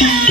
Yeah.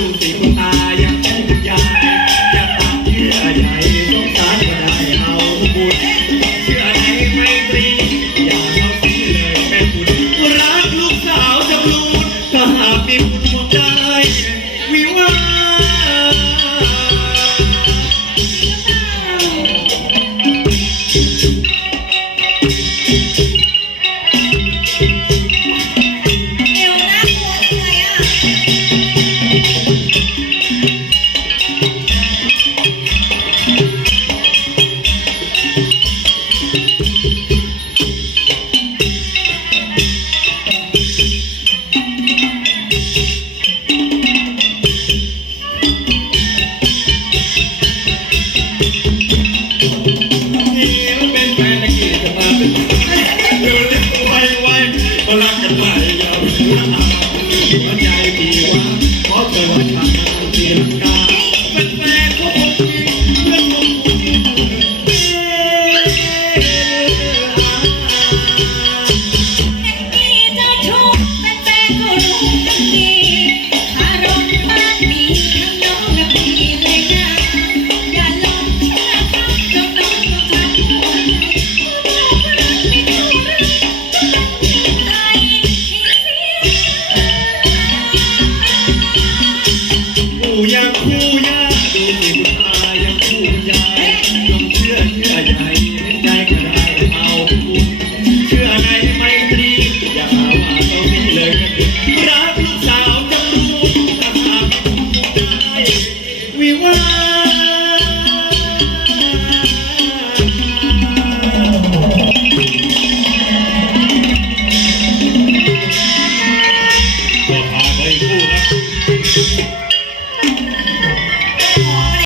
อยู่ที่คุณายังคงเป็นยายอย่าตัเยื่อใยสงสารก็ได้เอาบุญเชื่อในไมตรีอย่าเอาสิเลยแม่คุณรักลูกสาวจำรูนถ้าหมีบุญมดใจมีว่า เอวน่ากลัวจังอะ Música ยางคู่ยาดูสิคุณตายังคู่ยายจงเชื่อเชื่อใหญ่ใจก็ได้เอาเชื่อในไมตรีอย่ามาว่าเราไม่เลยรักลูกสาวจะรู้จะทกได้วิวา